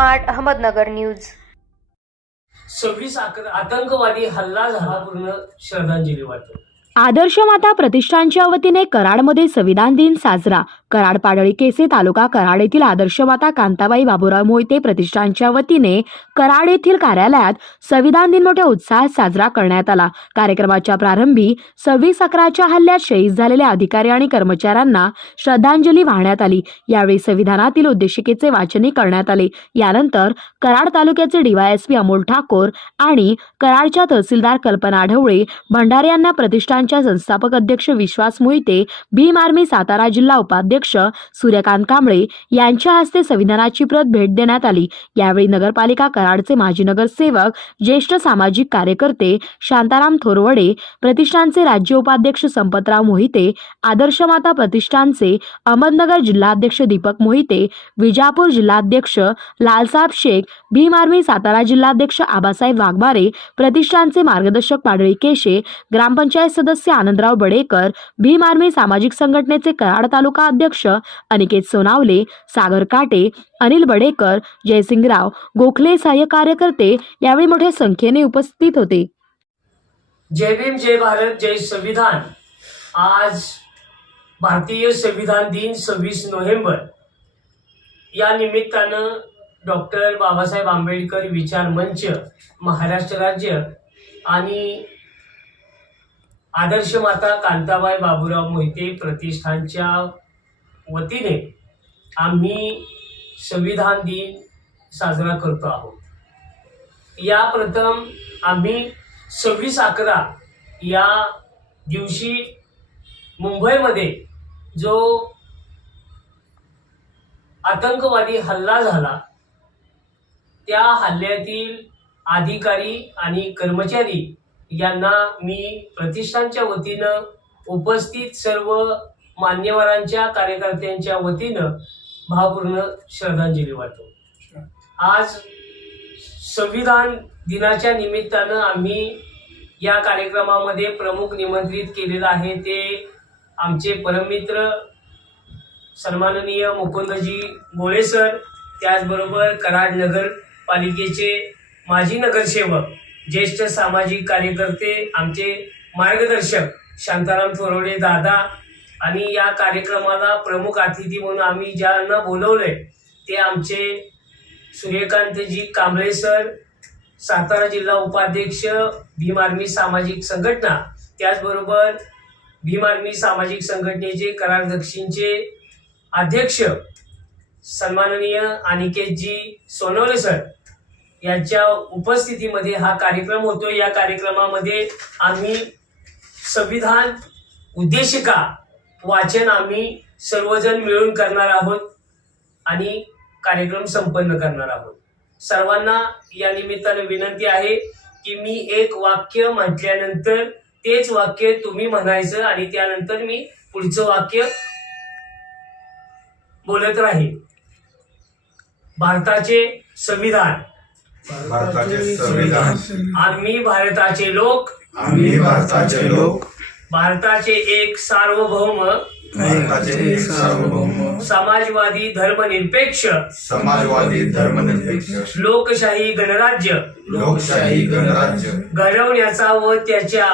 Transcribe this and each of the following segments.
Smart Ahmednagar news. सव्वीस आतंकवादी हल्ला झाला पूर्ण श्रद्धांजली वाटतो. आदर्श माता प्रतिष्ठानच्या वतीने कराडमध्ये संविधान दिन साजरा. कराड पाडळी केसे तालुका कराड येथील आदर्श माता कांताबाई बाबूराव मोहिते प्रतिष्ठानच्या वतीने कराड येथील कार्यालयात संविधान दिन मोठ्या उत्साहात साजरा करण्यात आला. कार्यक्रमाच्या प्रारंभी सव्वीस अकराच्या हल्ल्यात शहीद झालेल्या अधिकारी आणि कर्मचाऱ्यांना श्रद्धांजली वाहण्यात आली. यावेळी संविधानातील उद्देशिकेचे वाचनही करण्यात आले. यानंतर कराड तालुक्याचे डीवायएसपी अमोल ठाकोर आणि कराडच्या तहसीलदार कल्पना ढवळे भंडारे यांना प्रतिष्ठानच्या संस्थापक अध्यक्ष विश्वास मोहिते भीम आर्मी सातारा जिल्हा उपाध्यक्ष सूर्यकांत कांबळे यांच्या हस्ते संविधानाची प्रत भेट देण्यात आली. यावेळी नगरपालिका कराडचे माजी नगरसेवक ज्येष्ठ सामाजिक कार्यकर्ते शांताराम थोरवडे प्रतिष्ठानचे राज्य उपाध्यक्ष संपतराव मोहिते आदर्श माता प्रतिष्ठानचे अहमदनगर जिल्हाध्यक्ष दीपक मोहिते विजापूर जिल्हाध्यक्ष लालसाहेब शेख भीम आर्मी सातारा जिल्हाध्यक्ष आबासाहेब वाघमारे प्रतिष्ठानचे मार्गदर्शक पाडळी केशे ग्रामपंचायत सदस्य आनंदराव बडेकर भीम आर्मी सामाजिक संघटनेचे कराड तालुका अध्यक्ष अनिकेत सोनावले सागर काटे अनिल बडेकर जयसिंगराव गोखले सहाय्य कार्यकर्ते यावेळी मोठ्या संख्येने उपस्थित होते. जय भीम जय भारत जय संविधान. आज भारतीय संविधान दिन सव्वीस नोव्हेंबर. या निमित्तानं डॉक्टर बाबासाहेब आंबेडकर विचार मंच महाराष्ट्र राज्य आणि आदर्श माता कांताबाई बाबूराव मोहिते प्रतिष्ठानच्या वतीने आम्ही संविधान दिन साजरा करतो आहोत. या प्रथम आम्ही सव्वीस अकरा या दिवशी मुंबईमध्ये जो आतंकवादी हल्ला झाला त्या हल्ल्यातील अधिकारी आणि कर्मचारी यांना मी प्रतिष्ठानच्या वतीनं उपस्थित सर्व मान्यवरांच्या कार्यकर्त्यांच्या वतीनं भावपूर्ण श्रद्धांजली वाटतो आज संविधान दिनाच्या निमित्तानं आम्ही या कार्यक्रमामध्ये प्रमुख निमंत्रित केलेलं आहे ते आमचे परममित्र सन्माननीय मुकुंदजी गोळे सर त्याचबरोबर कराड नगरपालिकेचे माजी नगरसेवक ज्येष्ठ सामाजिक कार्यकर्ते आमचे मार्गदर्शक शांताराम थोरवडे दादा आणि या कार्यक्रमाला प्रमुख अतिथी म्हणून आम्ही ज्यांना बोलवलंय ते आमचे सूर्यकांतजी कांबळे सर सातारा जिल्हा उपाध्यक्ष भीम आर्मी सामाजिक संघटना त्याचबरोबर भीम आर्मी सामाजिक संघटनेचे करार दक्षिणचे अध्यक्ष सन्माननीय अनिकेतजी सोनवले सर यांच्या उपस्थितीमध्ये हा कार्यक्रम होतो या कार्यक्रमामध्ये आम्ही संविधान उद्देशिका वाचन आम्ही सर्वजण मिळून करणार आहोत आणि कार्यक्रम संपन्न करणार आहोत. सर्वांना या निमित्ताने विनंती आहे की मी एक वाक्य म्हटल्यानंतर तेच वाक्य तुम्ही म्हणायचं आणि त्यानंतर मी पुढचं वाक्य बोलत राहील भारताचे संविधान. भारताचे संविधान. आम्ही भारताचे लोक. आम्ही भारताचे लोक. भारताचे एक सार्वभौम भारताचे एक सार्वभौम. समाजवादी धर्मनिरपेक्ष समाजवादी धर्मनिरपेक्ष. लोकशाही गणराज्य. लोकशाही गणराज्य. घडवण्याचा व त्याच्या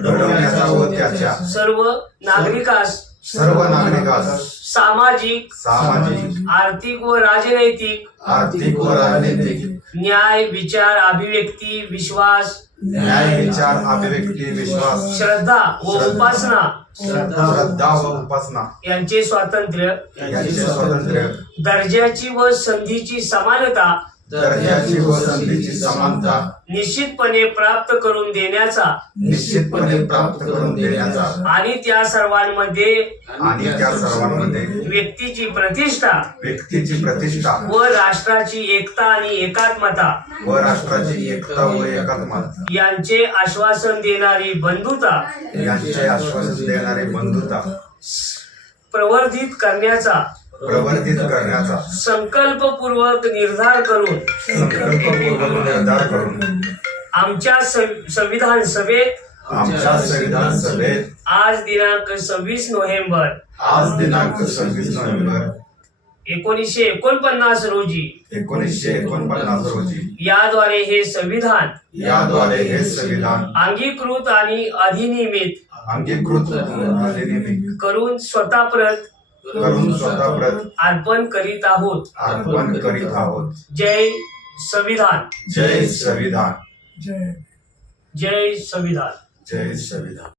घडवण्याचा व त्याच्या. सर्व नागरिकास सर्व नागरिकास. सामाजिक सामाजिक. आर्थिक व राजनैतिक आर्थिक व राजनैतिक. न्याय विचार अभिव्यक्ती विश्वास न्याय विचार अभिव्यक्ती विश्वास श्रद्धा व उपासना. श्रद्धा व उपासना. यांचे स्वातंत्र्य. यांचे स्वातंत्र्य. दर्जाची व संधीची समानता व संधीची समानता निश्चितपणे प्राप्त करून देण्याचा निश्चितपणे प्राप्त करून देण्याचा आणि त्या सर्वांमध्ये आणि त्या सर्वांमध्ये व्यक्तीची प्रतिष्ठा व्यक्तीची प्रतिष्ठा व राष्ट्राची एकता आणि एकात्मता व राष्ट्राची एकता व एकात्मता. यांचे आश्वासन देणारी बंधुता यांचे आश्वासन देणारे बंधुता प्रवर्धित करण्याचा प्रवर्धित करण्याचा. संकल्पपूर्वक निर्धार करून संकल्पपूर्वक निर्धार करून. आमच्या सं- संविधान सभेत आमच्या संविधान सभेत. आज दिनांक सव्वीस नोव्हेंबर. आज दिनांक सव्वीस नोव्हेंबर. एकोणीसशे एकोणपन्नास रोजी. एकोणीसशे एकोणपन्नास रोजी. याद्वारे हे संविधान याद्वारे हे संविधान अंगीकृत आणि अधिनियमित अंगीकृत अधिनियमित करून स्वतःप्रत करून स्वतःप्रत अर्पण करीत आहोत. अर्पण करीत आहोत. जय संविधान. जय संविधान. जय संविधान. जय संविधान.